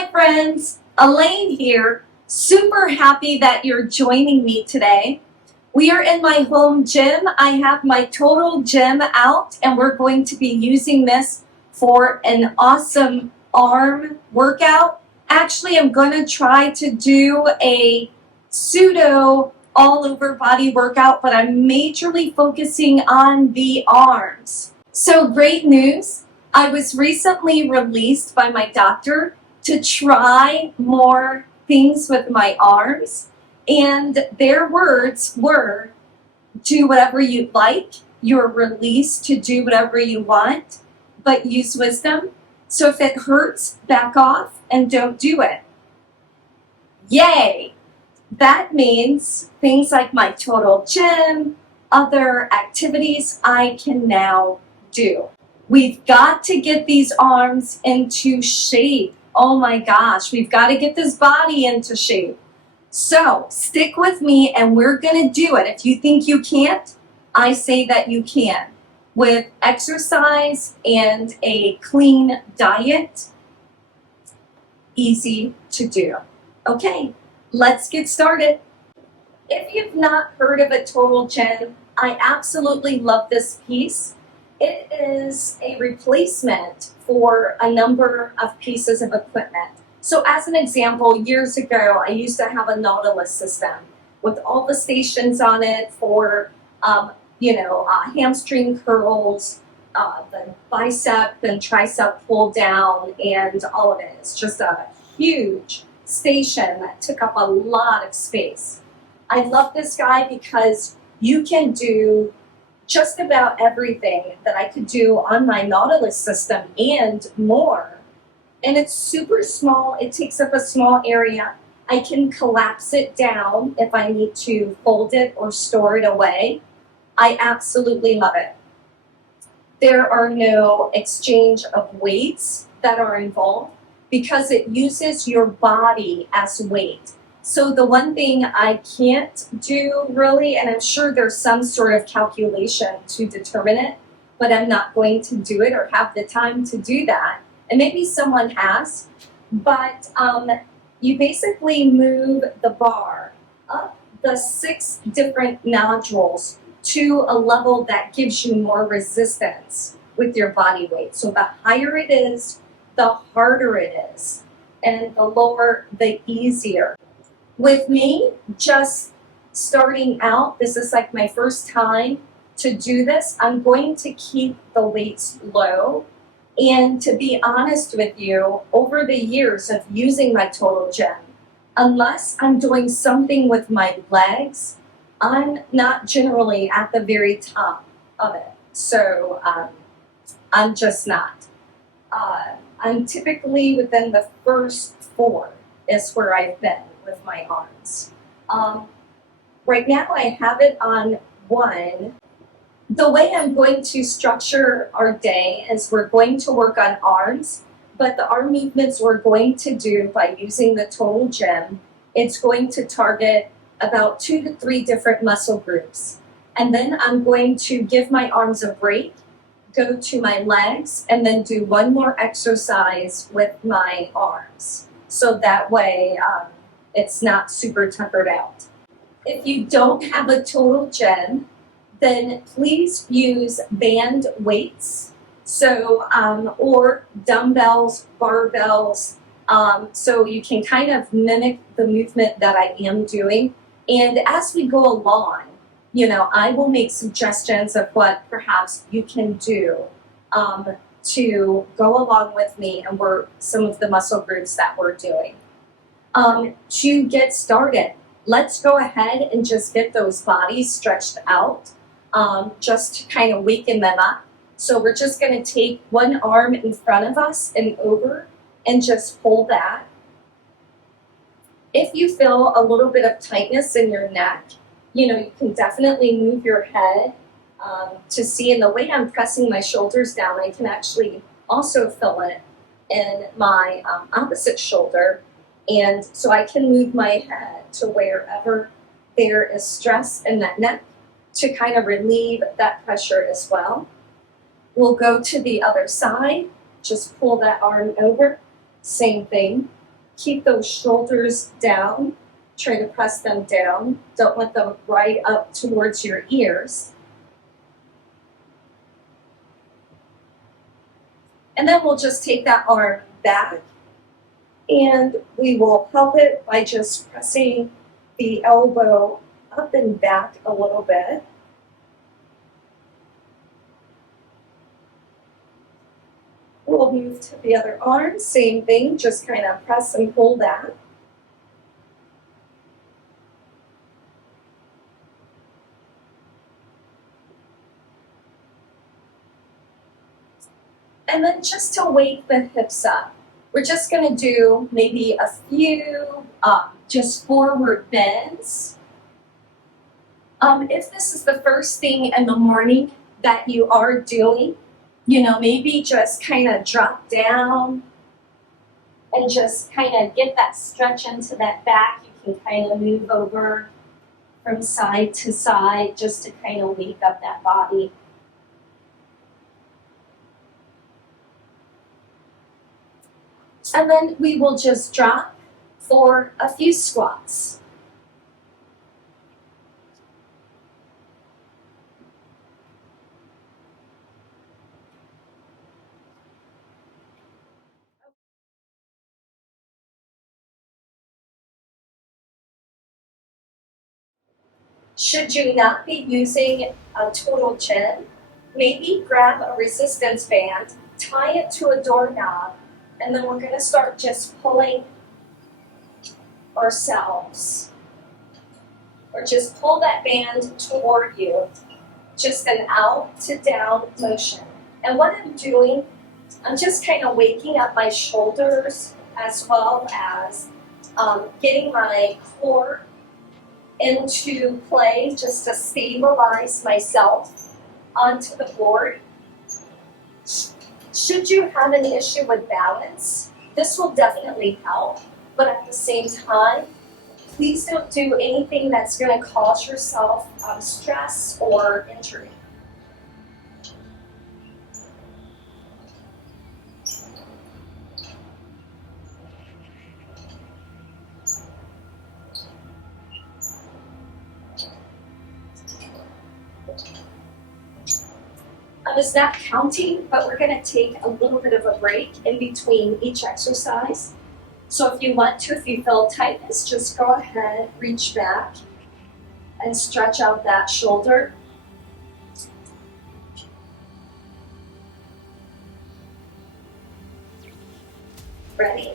my friends, Elaine here. Super happy that you're joining me today. We are in my home gym. I have my total gym out and we're going to be using this for an awesome arm workout. Actually, I'm going to try to do a pseudo all over body workout, but I'm majorly focusing on the arms. So great news. I was recently released by my doctor to try more things with my arms, and their words were, do whatever you like. You're released to do whatever you want, but use wisdom. So if it hurts, back off and don't do it. Yay! That means things like my total gym, other activities I can now do. We've got to get these arms into shape. Oh my gosh, we've got to get this body into shape. So stick with me and we're going to do it. If you think you can't, I say that you can. With exercise and a clean diet, easy to do. Okay, let's get started. If you've not heard of a total gym, I absolutely love this piece. It is a replacement for a number of pieces of equipment. So as an example, years ago, I used to have a Nautilus system with all the stations on it for, hamstring curls, the bicep and tricep pull down, and all of it. It's just a huge station that took up a lot of space. I love this guy because you can do just about everything that I could do on my Nautilus system and more. And it's super small. It takes up a small area. I can collapse it down if I need to fold it or store it away. I absolutely love it. There are no exchange of weights that are involved because it uses your body as weight. So the one thing I can't do really, and I'm sure there's some sort of calculation to determine it, but I'm not going to do it or have the time to do that. And maybe someone has, but you basically move the bar up the 6 different nodules to a level that gives you more resistance with your body weight. So the higher it is, the harder it is, and the lower, the easier. With me, just starting out, this is like my first time to do this, I'm going to keep the weights low. And to be honest with you, over the years of using my total gym, unless I'm doing something with my legs, I'm not generally at the very top of it. So I'm just not. I'm typically within the first 4 is where I've been with my arms. Right now I have it on 1. The way I'm going to structure our day is we're going to work on arms, but the arm movements we're going to do by using the total gym, it's going to target about 2 to 3 different muscle groups. And then I'm going to give my arms a break, go to my legs, and then do one more exercise with my arms. So that way it's not super tuckered out. If you don't have a total gym, then please use band weights, so or dumbbells, barbells, so you can kind of mimic the movement that I am doing. And as we go along, I will make suggestions of what perhaps you can do to go along with me and work some of the muscle groups that we're doing. To get started, let's go ahead and just get those bodies stretched out. Just to kind of weaken them up. So we're just going to take one arm in front of us and over and just pull that. If you feel a little bit of tightness in your neck, you can definitely move your head to see. And the way I'm pressing my shoulders down, I can actually also feel it in my opposite shoulder. And so I can move my head to wherever there is stress in that neck, to kind of relieve that pressure as well. We'll go to the other side, just pull that arm over, same thing. Keep those shoulders down. Try to press them down. Don't let them right up towards your ears. And then we'll just take that arm back, and we will help it by just pressing the elbow up and back a little bit. We'll move to the other arm, same thing, just kind of press and pull that. And then just to wake the hips up, we're just going to do maybe a few just forward bends. If this is the first thing in the morning that you are doing, maybe just kind of drop down and just kind of get that stretch into that back. You can kind of move over from side to side just to kind of wake up that body. And then we will just drop for a few squats. Should you not be using a total chin, maybe grab a resistance band, tie it to a doorknob, and then we're going to start just pulling ourselves. Or just pull that band toward you. Just an out to down motion. And what I'm doing, I'm just kind of waking up my shoulders as well as getting my core into play just to stabilize myself onto the board. Should you have an issue with balance, this will definitely help, but at the same time, please don't do anything that's going to cause yourself stress or injury. It's not counting, but we're going to take a little bit of a break in between each exercise. So if you want to, if you feel tightness, just go ahead, reach back, and stretch out that shoulder. Ready?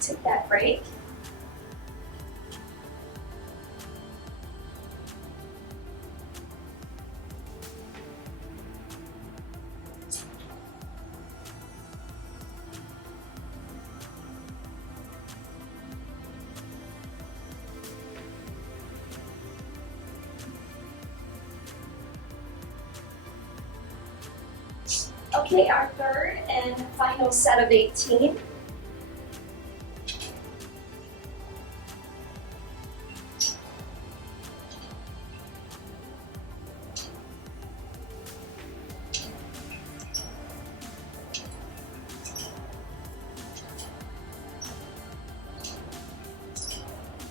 Take that break. Okay, our third and final set of 18.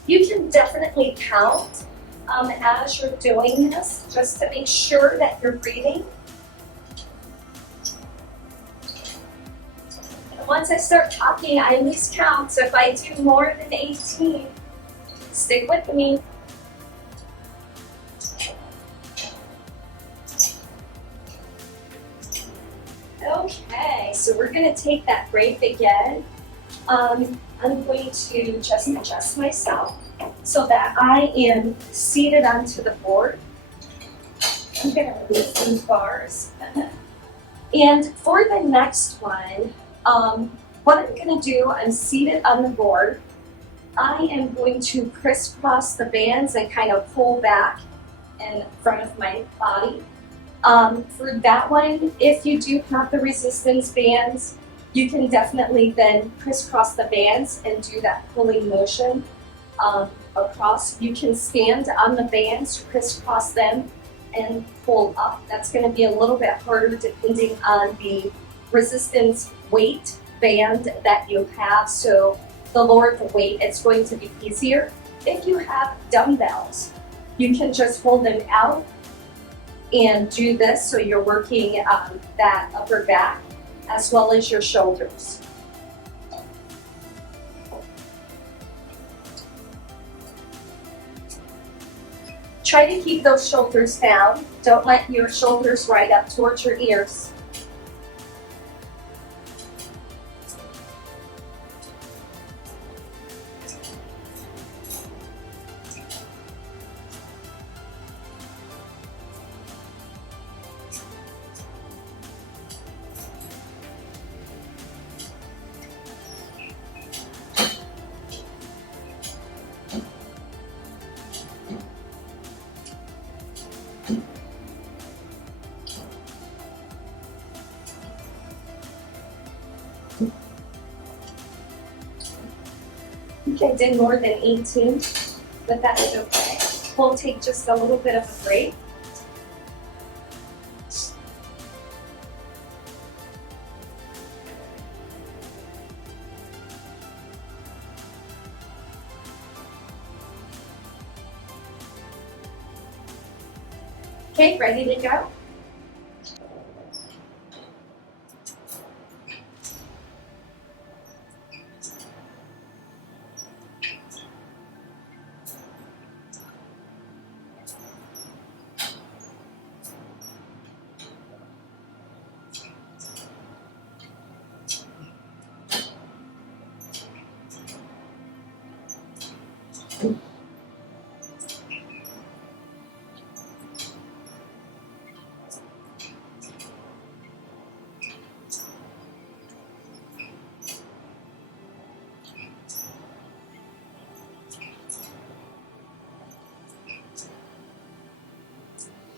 You can definitely count as you're doing this, just to make sure that you're breathing. And once I start talking, I lose count, so if I do more than 18, stick with me. Okay, so we're going to take that break again. I'm going to just adjust myself so that I am seated onto the board. I'm going to release these bars. And for the next one, what I'm going to do, I'm seated on the board. I am going to crisscross the bands and kind of pull back in front of my body. For that one, if you do have the resistance bands, you can definitely then crisscross the bands and do that pulling motion across. You can stand on the bands, crisscross them, and pull up. That's going to be a little bit harder depending on the resistance weight band that you have. So the lower the weight, it's going to be easier. If you have dumbbells, you can just hold them out and do this, so you're working that upper back as well as your shoulders. Try to keep those shoulders down. Don't let your shoulders right up towards your ears. I did more than 18, but that's okay. We'll take just a little bit of a break. Okay, ready to go?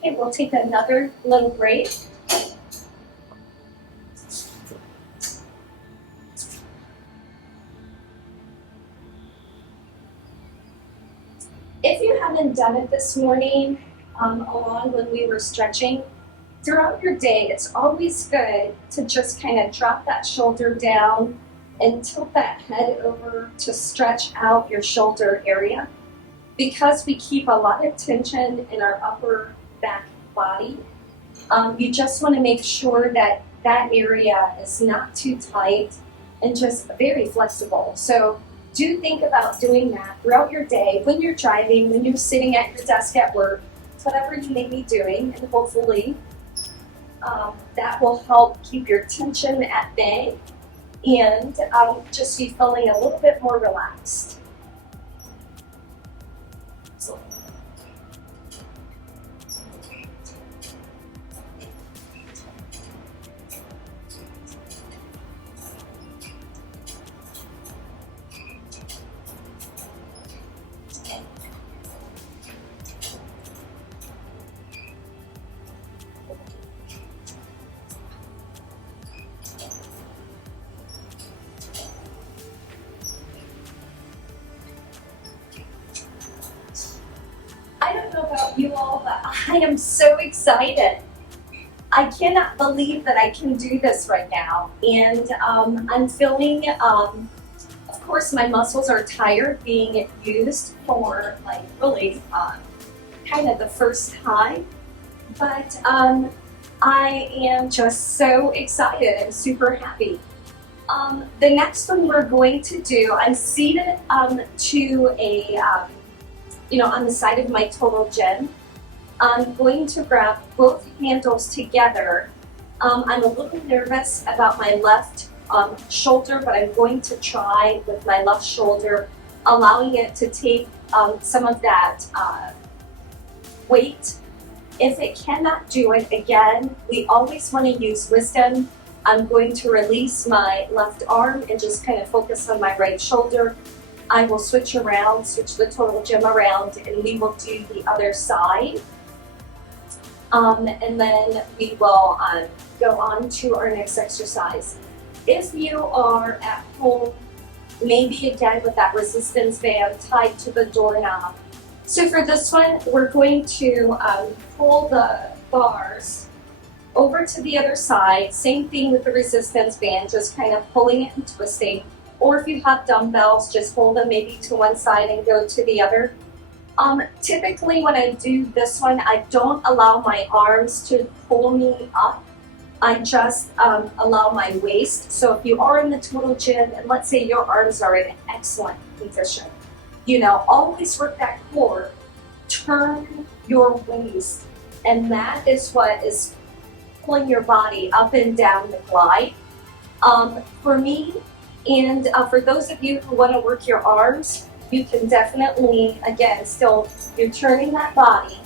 Okay, we'll take another little break. If you haven't done it this morning, along when we were stretching, throughout your day, it's always good to just kind of drop that shoulder down and tilt that head over to stretch out your shoulder area. Because we keep a lot of tension in our upper back body, you just want to make sure that that area is not too tight and just very flexible. So do think about doing that throughout your day, when you're driving, when you're sitting at your desk at work, whatever you may be doing, and hopefully that will help keep your tension at bay and just you feeling a little bit more relaxed. I don't know about you all, but I am so excited. I cannot believe that I can do this right now. And I'm feeling, of course, my muscles are tired being used for like really kind of the first time. But I am just so excited. I'm super happy. The next one we're going to do, I'm seated to a on the side of my total gym. I'm going to grab both handles together. I'm a little nervous about my left shoulder, but I'm going to try with my left shoulder, allowing it to take some of that weight. If it cannot do it, again, we always want to use wisdom. I'm going to release my left arm and just kind of focus on my right shoulder. I will switch around, switch the total gym around, and we will do the other side. And then we will go on to our next exercise. If you are at home, maybe again with that resistance band tied to the doorknob. So for this one, we're going to pull the bars over to the other side. Same thing with the resistance band, just kind of pulling it and twisting. Or if you have dumbbells, just hold them maybe to one side and go to the other. Typically when I do this one, I don't allow my arms to pull me up. I just allow my waist. So if you are in the total gym and let's say your arms are in excellent condition, you know, always work that core, turn your waist, and that is what is pulling your body up and down the glide. For me, and for those of you who want to work your arms, you can definitely, again, still, you're turning that body,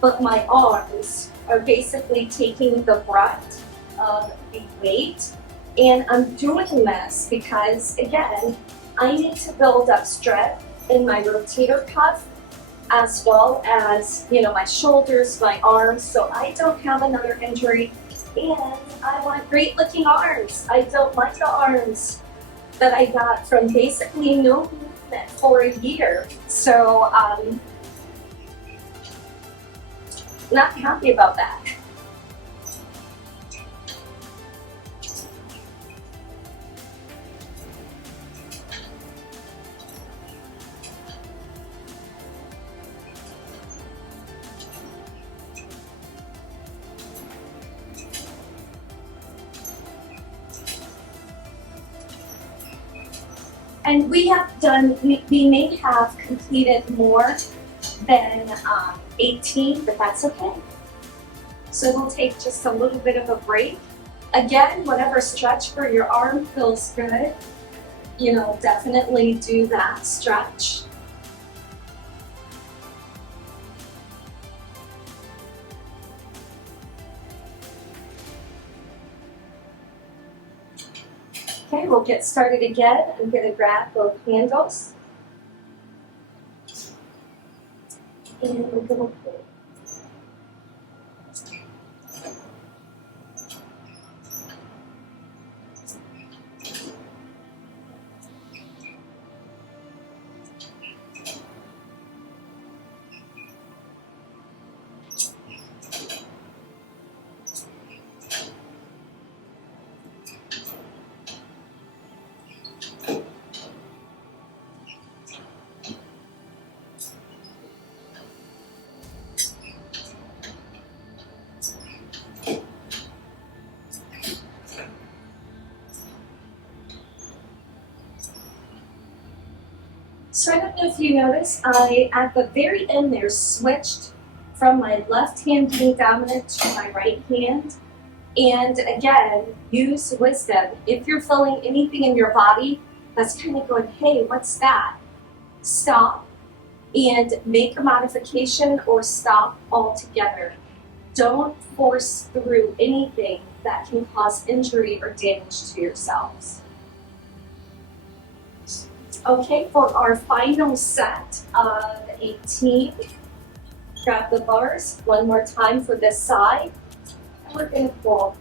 but my arms are basically taking the brunt of the weight. And I'm doing this because, again, I need to build up strength in my rotator cuff, as well as, you know, my shoulders, my arms, so I don't have another injury. And I want great looking arms. I don't like the arms that I got from basically no movement for a year. So, not happy about that. And we may have completed more than 18, but that's okay. So we'll take just a little bit of a break. Again, whatever stretch for your arm feels good, you know, definitely do that stretch. Okay, we'll get started again. I'm going to grab both handles. And we're going to pull. So I don't know if you noticed, I, at the very end there, switched from my left hand being dominant to my right hand. And again, use wisdom. If you're feeling anything in your body that's kind of going, hey, what's that? Stop and make a modification or stop altogether. Don't force through anything that can cause injury or damage to yourselves. Okay, for our final set of 18, grab the bars one more time for this side, and we're going to pull.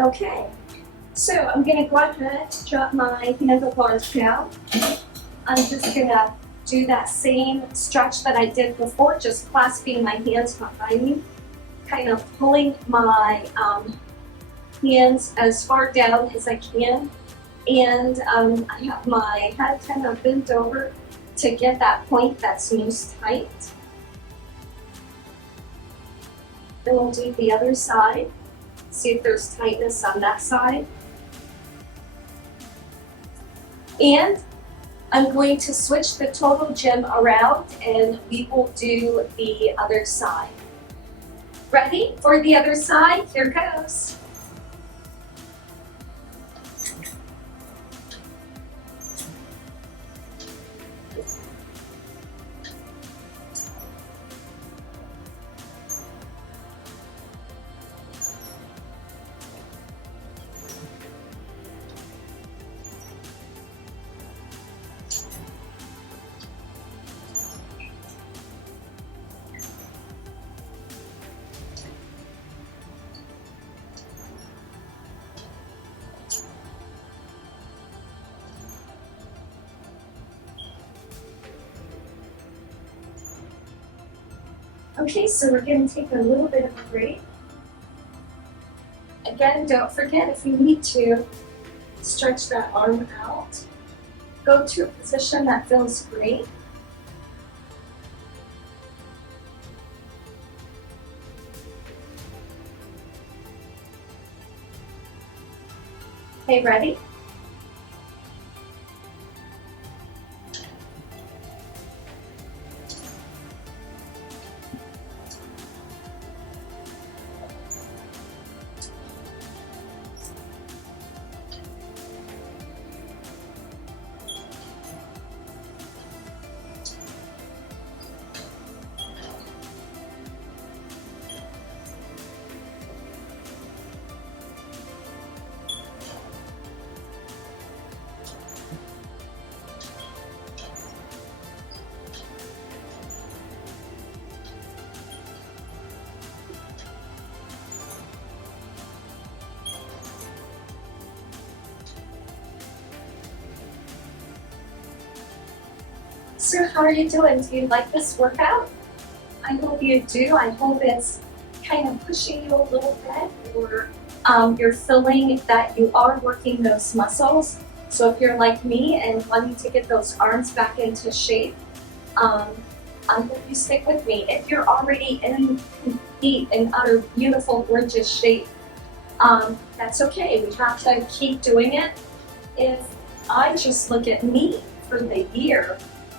Okay, so I'm going to go ahead, drop my handlebars down. I'm just going to do that same stretch that I did before, just clasping my hands behind me, kind of pulling my hands as far down as I can. And I have my head kind of bent over to get that point that's most tight. Then we'll do the other side, see if there's tightness on that side. And I'm going to switch the total gym around and we will do the other side. Ready for the other side? Here goes. Okay, so we're going to take a little bit of a break. Again, don't forget, if you need to, stretch that arm out. Go to a position that feels great. Okay, ready? So how are you doing? Do you like this workout? I hope you do. I hope it's kind of pushing you a little bit, or you're feeling that you are working those muscles. So if you're like me and wanting to get those arms back into shape, I hope you stick with me. If you're already in complete and utter beautiful, gorgeous shape, that's okay. We have to keep doing it. If I just look at me for the year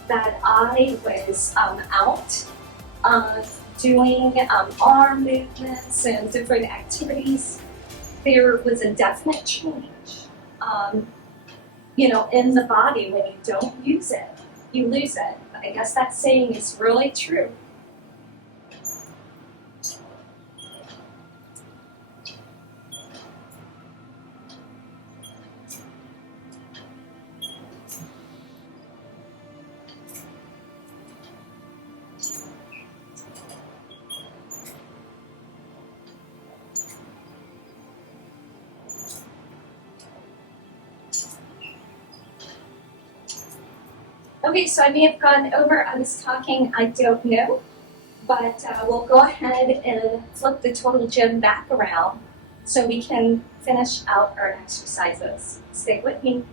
that I was out doing arm movements and different activities, there was a definite change, in the body. When you don't use it, you lose it. I guess that saying is really true. Okay, so I may have gone over, I was talking, I don't know, but we'll go ahead and flip the total gym back around so we can finish out our exercises. Stay with me.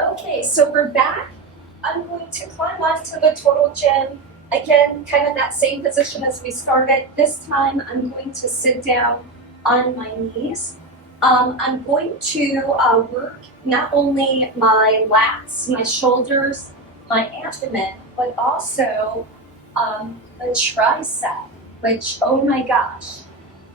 Okay, so we're back. I'm going to climb onto the total gym. Again, kind of that same position as we started. This time I'm going to sit down on my knees. I'm going to work not only my lats, my shoulders, my abdomen, but also the tricep, which, oh my gosh,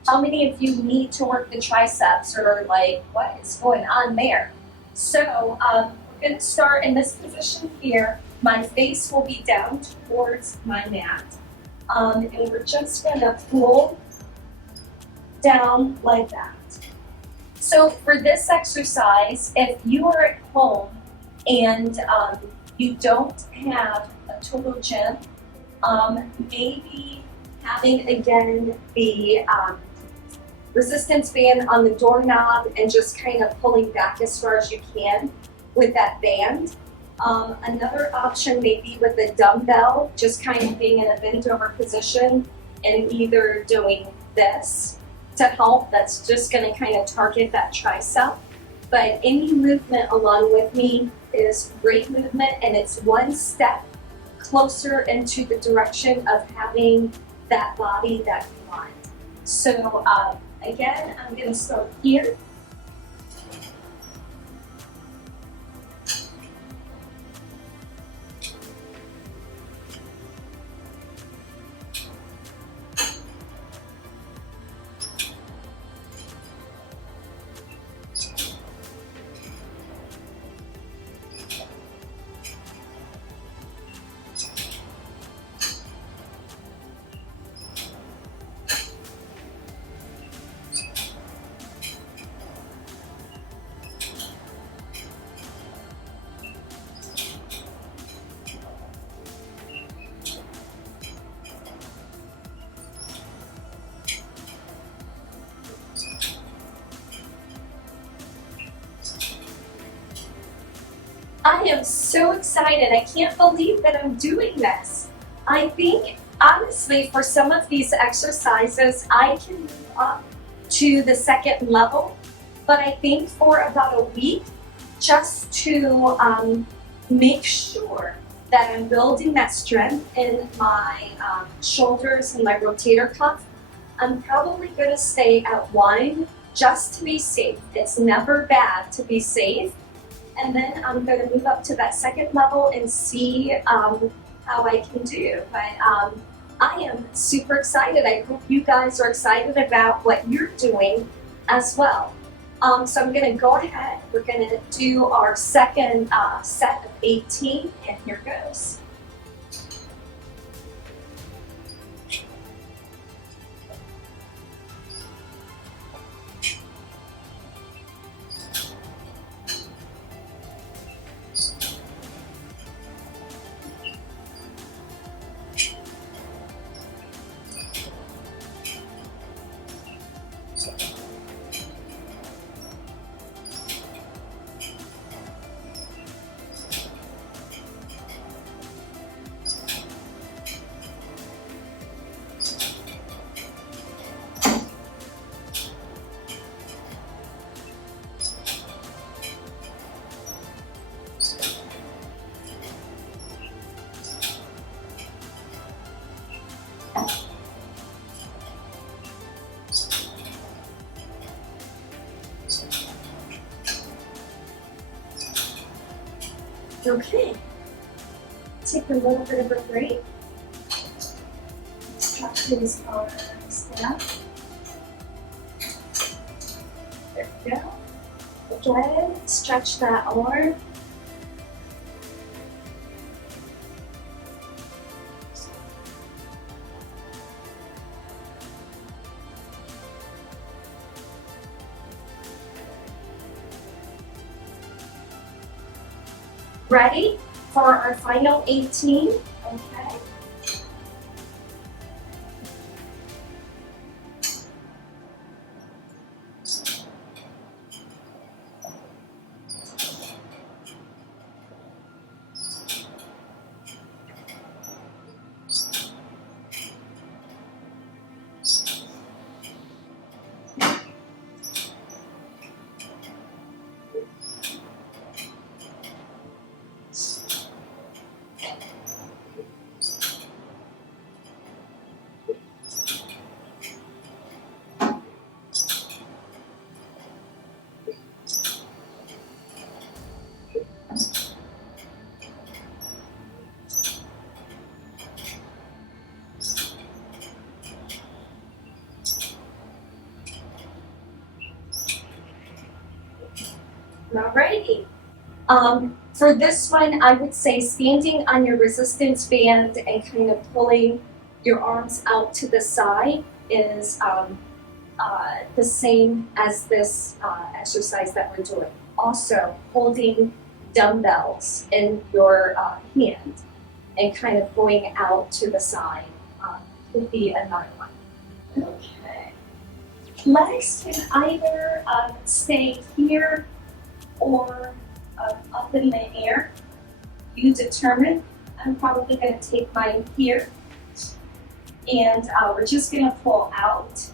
how many of you need to work the triceps, or like, what is going on there? So we're going to start in this position here. My face will be down towards my mat, and we're just going to pull down like that. So for this exercise, if you are at home and you don't have a total gym, maybe having again the resistance band on the doorknob and just kind of pulling back as far as you can with that band Another option may be with a dumbbell, just kind of being in a bent over position and either doing this to help. That's just going to kind of target that tricep. But any movement along with me is great movement, and it's one step closer into the direction of having that body that you want. So again, I'm going to start here. I am so excited. I can't believe that I'm doing this. I think, honestly, for some of these exercises, I can move up to the second level, but I think for about a week, just to make sure that I'm building that strength in my shoulders and my rotator cuff, I'm probably going to stay at one just to be safe. It's never bad to be safe. And then I'm going to move up to that second level and see how I can do. But I am super excited. I hope you guys are excited about what you're doing as well. So I'm going to go ahead. We're going to do our second set of 18, and here goes. Okay, take a little bit of a break. Stretch these arms down. There we go. Again, stretch that arm. Ready for our final 18? Okay. Alrighty. For this one, I would say standing on your resistance band and kind of pulling your arms out to the side is the same as this exercise that we're doing. Also, holding dumbbells in your hand and kind of going out to the side would be another one. Okay. Legs can either stay here or up in the air. you determine. I'm probably going to take mine here, and we're just going to pull out.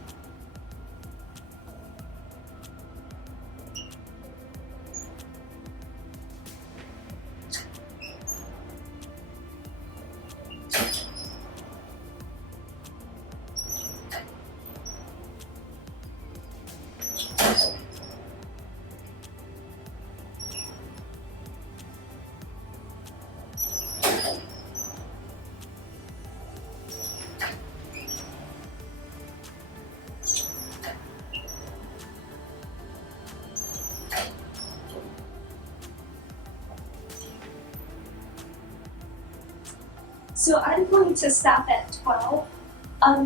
So I'm going to stop at 12.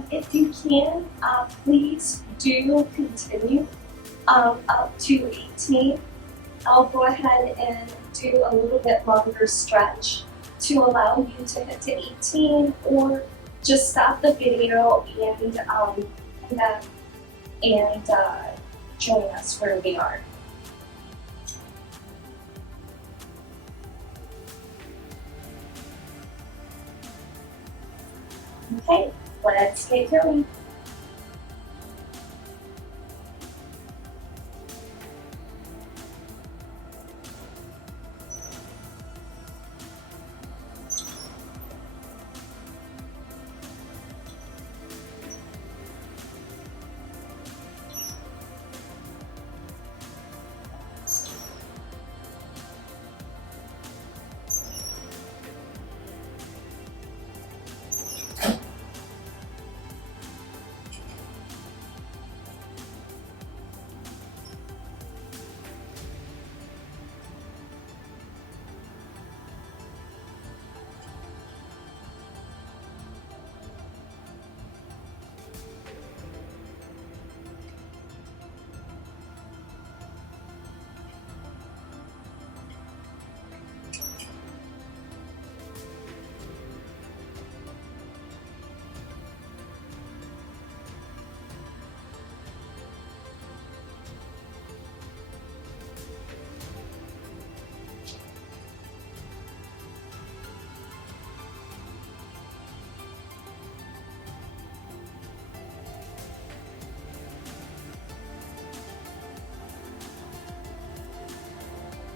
If you can, please do continue up to 18. I'll go ahead and do a little bit longer stretch to allow you to hit to 18, or just stop the video and come back and join us where we are. Okay, let's get going.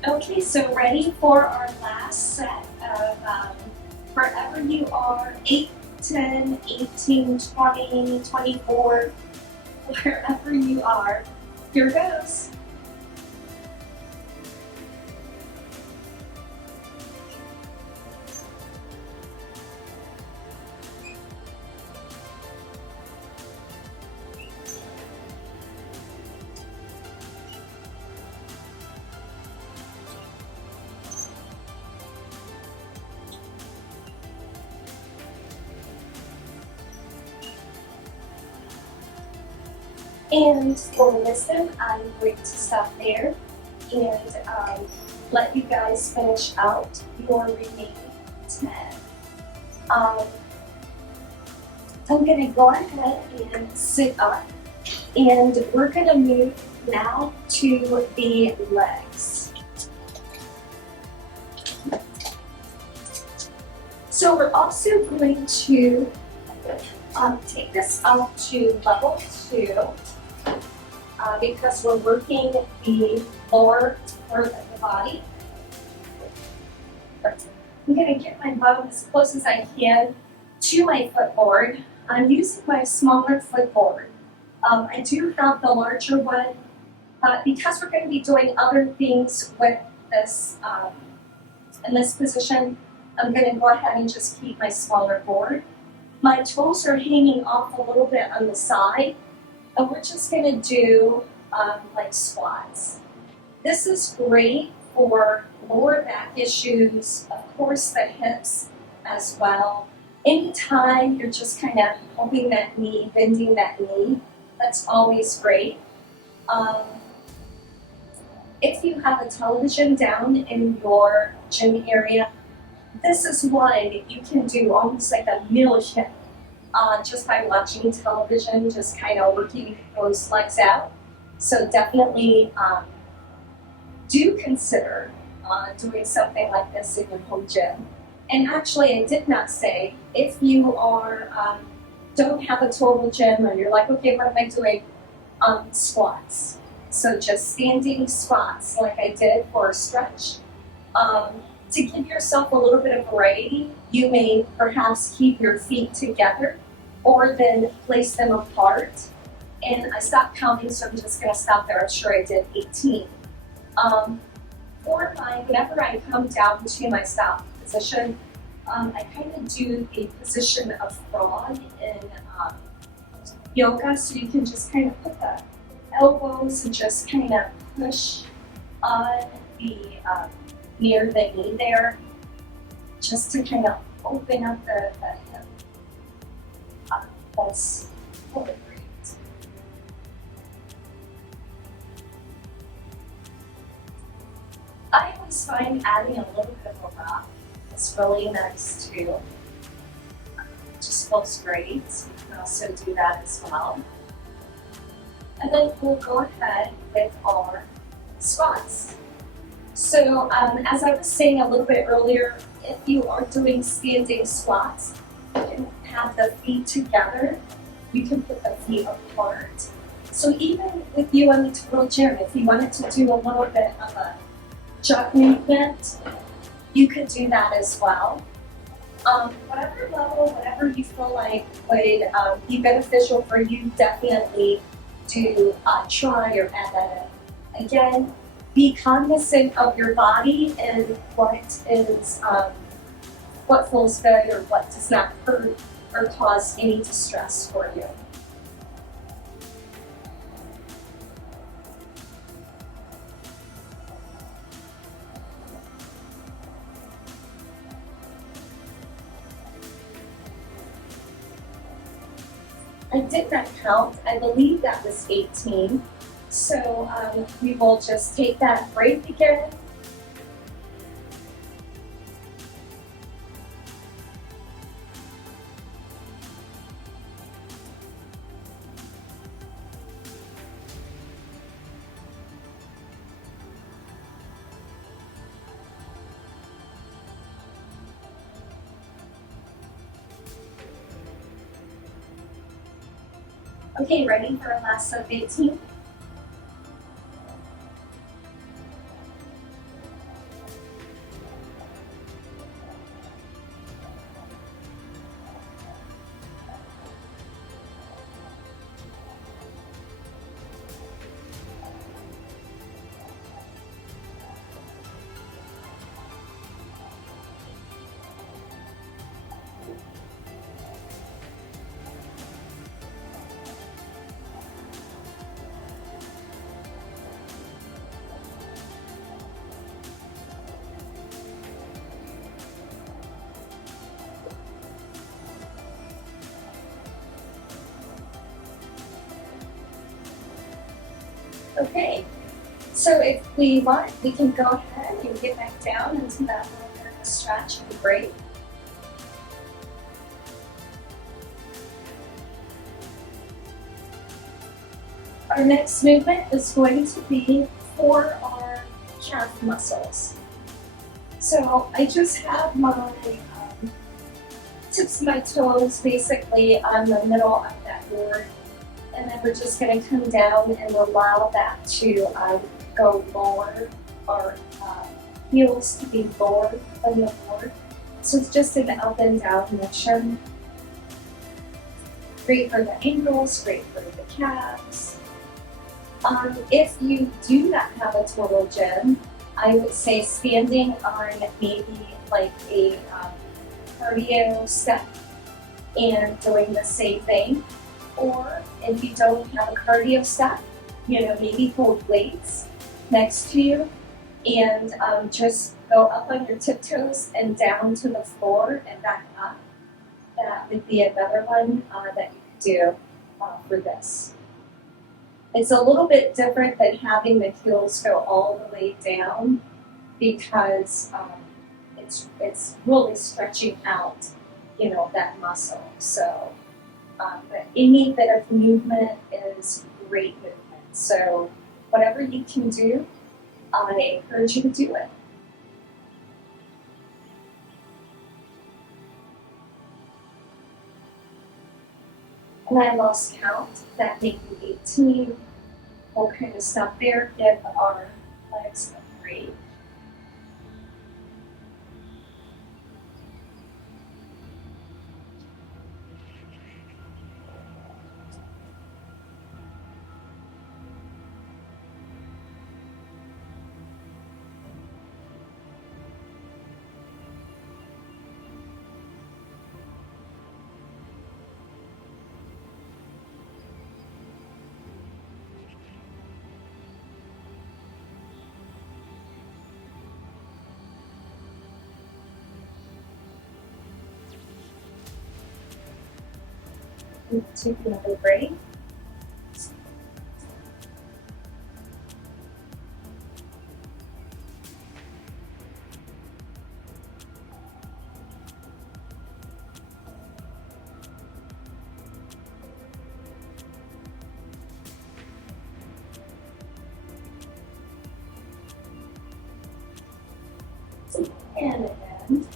Okay, so ready for our last set of wherever you are, 8, 10, 18, 20, 24, wherever you are. Here goes. And for wisdom, I'm going to stop there and let you guys finish out your remaining 10. I'm going to go ahead and sit up, and we're going to move now to the legs. So we're also going to take this up to level 2. Because we're working the lower part of the body. I'm going to get my bum as close as I can to my footboard. I'm using my smaller footboard. I do have the larger one, but because we're going to be doing other things with this in this position, I'm going to go ahead and just keep my smaller board. My toes are hanging off a little bit on the side. And we're just going to do like squats. This is great for lower back issues, of course the hips as well. Anytime you're just kind of holding that knee, bending that knee, that's always great. If you have a television down in your gym area, this is one you can do almost like a million. Just by watching television, just kind of working those legs out. So definitely do consider doing something like this in your home gym. And actually, I did not say, if you are don't have a total gym, or you're like, okay, what am I doing? Squats. So just standing squats like I did for a stretch. To give yourself a little bit of variety, you may perhaps keep your feet together or then place them apart. And I stopped counting, so I'm just going to stop there. I'm sure I did 18. For mine, whenever I come down to my stop position, I kind of do a position of frog in yoga, so you can just kind of put the elbows and just kind of push on the near the knee there, just to kind of open up the hip. That's really great. I always find adding a little bit of a rock is really nice too. Just feels great. You can also do that as well. And then we'll go ahead with our squats. So as I was saying a little bit earlier, if you are doing standing squats, you can have the feet together. You can put the feet apart. So even with you in the total gym, if you wanted to do a little bit of a jump movement, you could do that as well. Whatever level, whatever you feel like would be beneficial for you, definitely do try or add that in. Again, be cognizant of your body and what feels good or what does not hurt or cause any distress for you. I did not count. I believe that was 18. So we will just take that break again. Okay, ready for a last of 18? Okay, so if we want, we can go ahead and get back down into that little bit of a stretch and break. Our next movement is going to be for our calf muscles. So I just have my tips of my toes basically on the middle of that board. And then we're just going to come down and allow that to go lower, our heels to be lower than the board. So it's just an up and down motion. Great for the ankles, great for the calves. If you do not have a total gym, I would say standing on maybe like a cardio step and doing the same thing. Or if you don't have a cardio step, maybe hold weights next to you and just go up on your tiptoes and down to the floor and back up. That would be another one that you could do for this. It's a little bit different than having the heels go all the way down because it's really stretching out, that muscle. So. But any bit of movement is great movement. So whatever you can do, I encourage you to do it. And I lost count, that may be 18. We'll kind of stop there, give our legs a break. Take another break. And then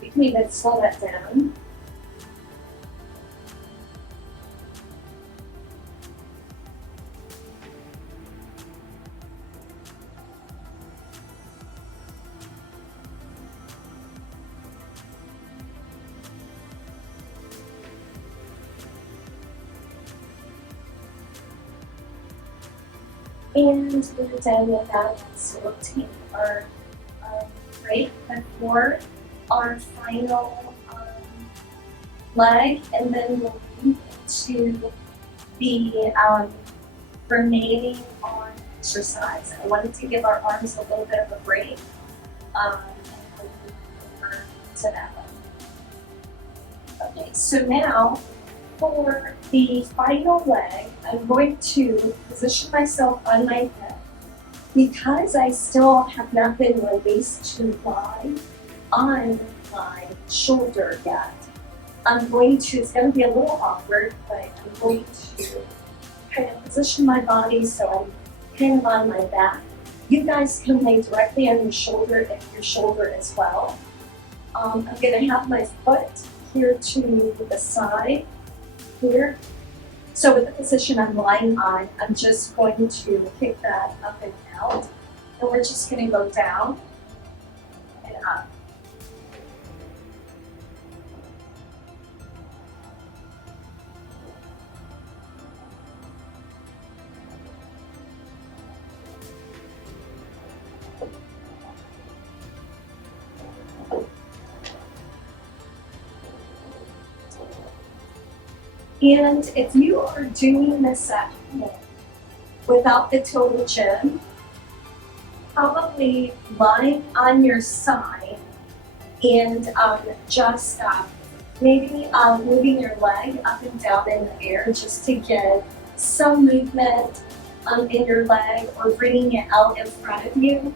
we can even slow that down. And we're done with that, so we'll take our break before our final leg, and then we'll move into the remaining arm exercise. I wanted to give our arms a little bit of a break, and we'll move over to that one. Okay, so now for the final leg, I'm going to position myself on my head. Because I still have not been released to lie on my shoulder yet, it's going to be a little awkward, but I'm going to kind of position my body so I'm kind of on my back. You guys can lay directly on your shoulder if your shoulder as well. I'm going to have my foot here to the side here. So with the position I'm lying on, I'm just going to kick that up and out. And we're just going to go down and up. And if you are doing this at home without the total gym, probably lying on your side and just maybe moving your leg up and down in the air just to get some movement in your leg, or bringing it out in front of you.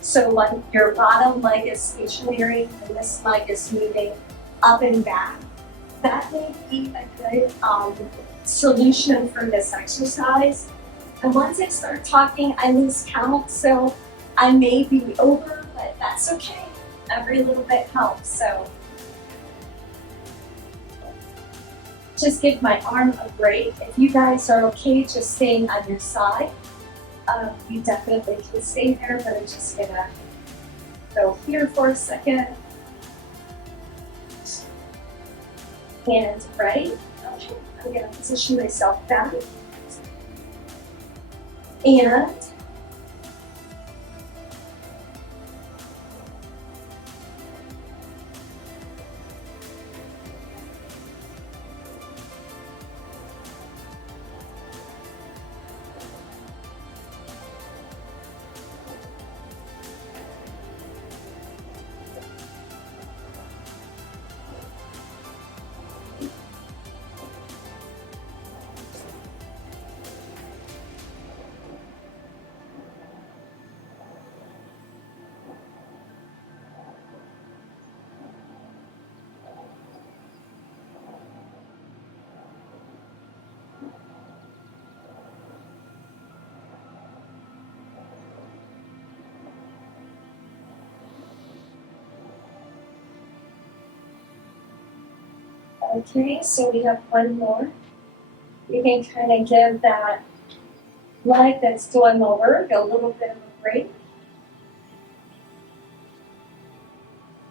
So like your bottom leg is stationary and this leg is moving up and back. That may be a good solution for this exercise. And once I start talking, I lose count, so I may be over, but that's okay. Every little bit helps. So just give my arm a break. If you guys are okay just staying on your side, you definitely can stay there, but I'm just gonna go here for a second. And right, okay, I'm gonna position myself back. And Okay, so we have one more. You can kind of give that leg that's going over a little bit of a break.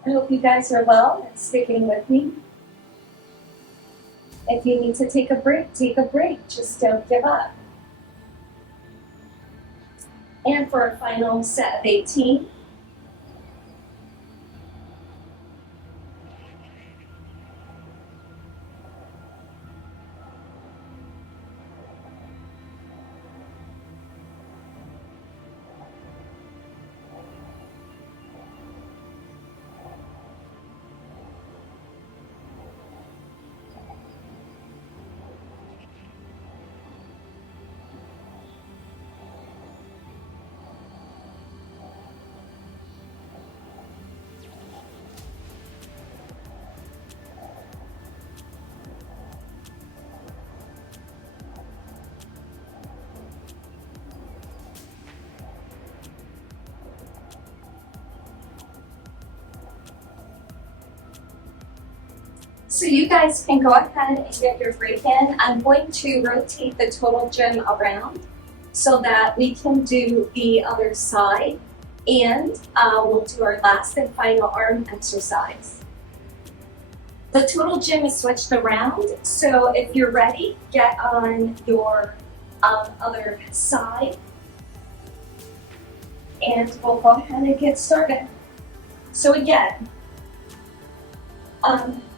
I hope you guys are well and sticking with me. If you need to take a break, take a break. Just don't give up. And for a final set of 18. So you guys can go ahead and get your break in. I'm going to rotate the total gym around so that we can do the other side, and we'll do our last and final arm exercise. The total gym is switched around, so if you're ready, get on your other side, and we'll go ahead and get started. So again,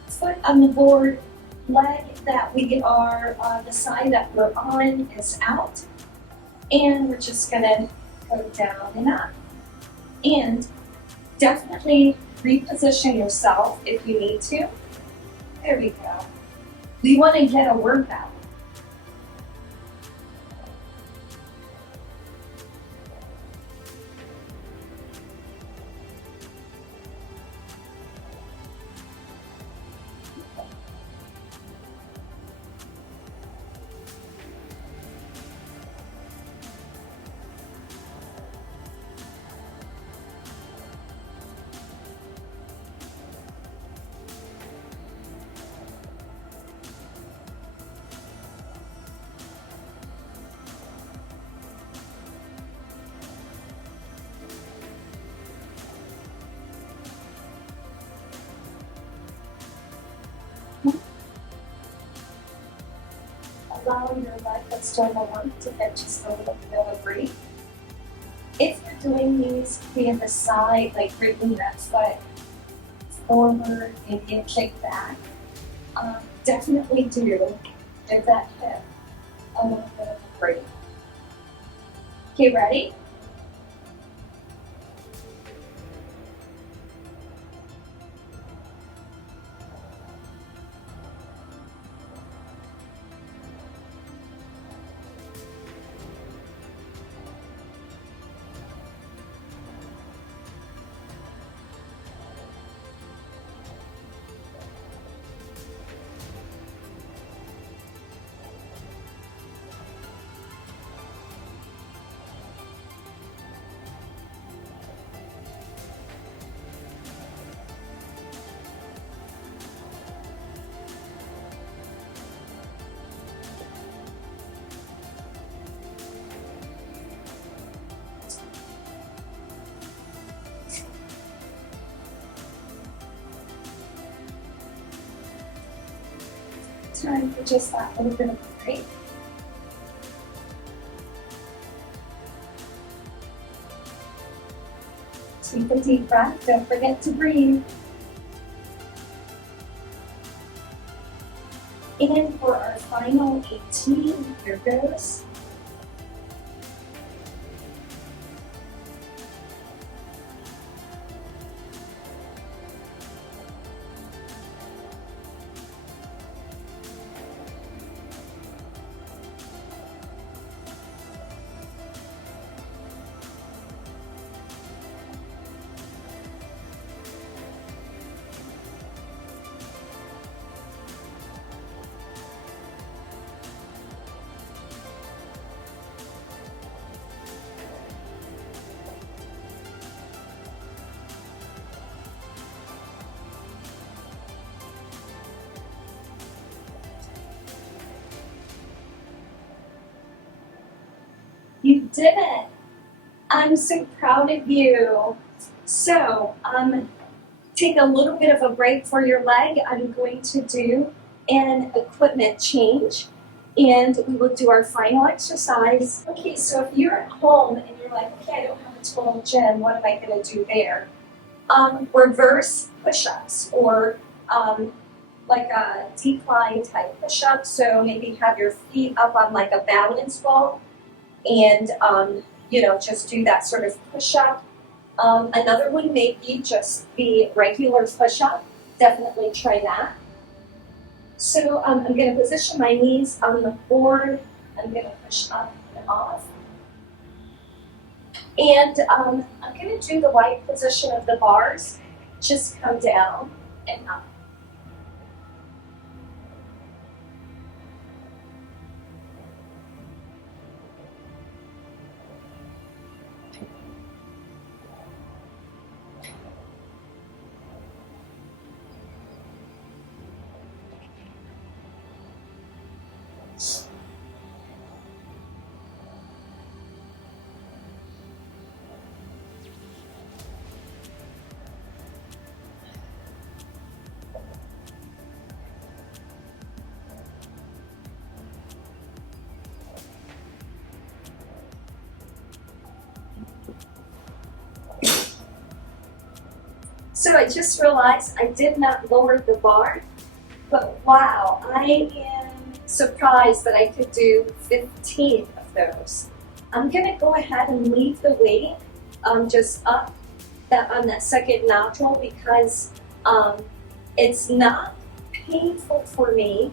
foot on the board, leg that we are on the side that we're on is out, and we're just gonna go down and up. And definitely reposition yourself if you need to. There we go. We want to get a workout. Allowing your leg that's doing the work to get just a little bit of a break. If you're doing these, be on the side, like bringing that foot forward, maybe a kick back, definitely do give that hip a little bit of a break. Okay, ready? Time for just that little bit of a break. Take a deep breath. Don't forget to breathe. And for our final 18, here goes. did it. I'm so proud of you. So, take a little bit of a break for your leg. I'm going to do an equipment change, and we will do our final exercise. Okay, so if you're at home and you're like, okay, I don't have a total gym, what am I going to do there? Reverse push-ups, or like a decline type push-up. So maybe have your feet up on like a balance ball, and just do that sort of push-up. Another one may be just the regular push-up. Definitely try that. So I'm going to position my knees on the board. I'm going to push up and off. And I'm going to do the right position of the bars. Just come down and up. So I just realized I did not lower the bar, but wow, I am surprised that I could do 15 of those. I'm gonna go ahead and leave the weight just up on that second nodule, because it's not painful for me,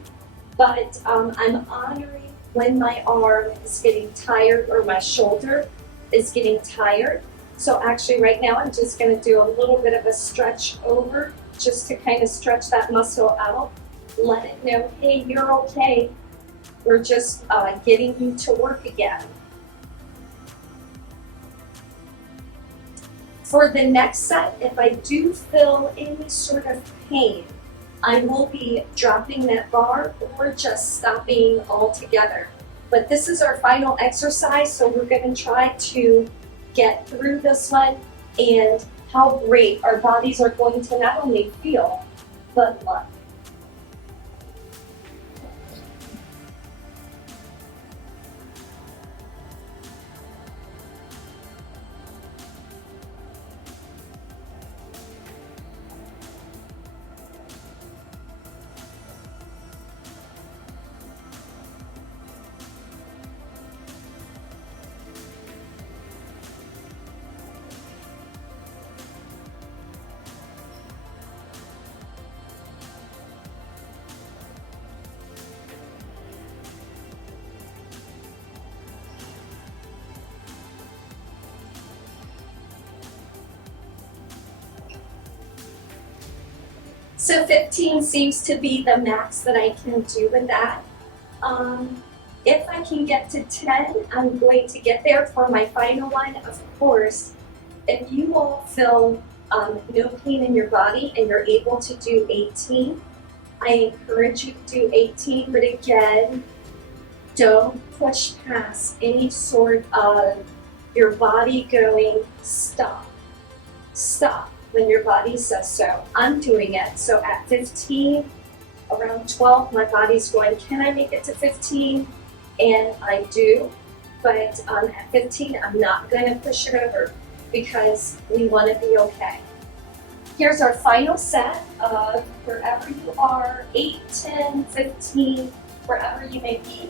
but I'm honoring when my arm is getting tired or my shoulder is getting tired. So actually right now I'm just going to do a little bit of a stretch over, just to kind of stretch that muscle out. Let it know, hey, you're okay. We're just getting you to work again. For the next set, if I do feel any sort of pain, I will be dropping that bar or just stopping altogether. But this is our final exercise, so we're going to try to get through this one, and how great our bodies are going to not only feel, but look. So 15 seems to be the max that I can do with that. If I can get to 10, I'm going to get there for my final one. Of course, if you all feel no pain in your body and you're able to do 18, I encourage you to do 18, but again, don't push past any sort of your body going, stop, stop, when your body says so. I'm doing it. So at 15, around 12, my body's going, can I make it to 15? And I do, but at 15, I'm not going to push it over, because we want to be okay. Here's our final set of wherever you are, 8, 10, 15, wherever you may be.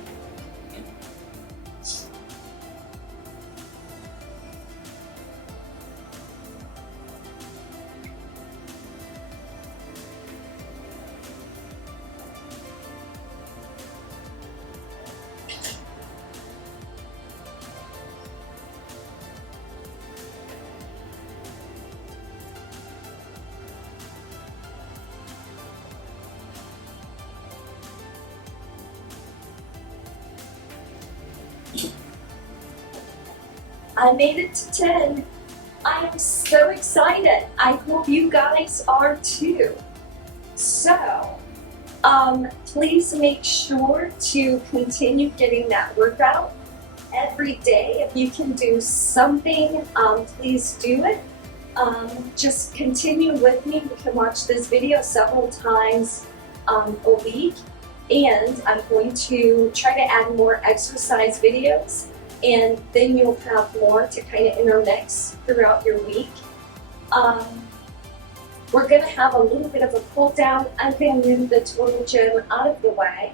I made it to 10. I am so excited. I hope you guys are too. So, please make sure to continue getting that workout. every day. If you can do something, please do it. Just continue with me. You can watch this video several times a week, and I'm going to try to add more exercise videos, and then you'll have more to kind of intermix throughout your week. We're going to have a little bit of a cool down. I'm going to move the total gym out of the way,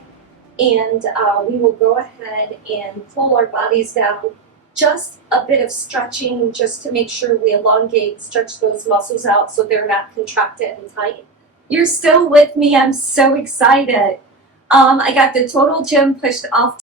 and we will go ahead and pull our bodies down. Just a bit of stretching just to make sure we elongate, stretch those muscles out so they're not contracted and tight. You're still with me. I'm so excited. I got the total gym pushed off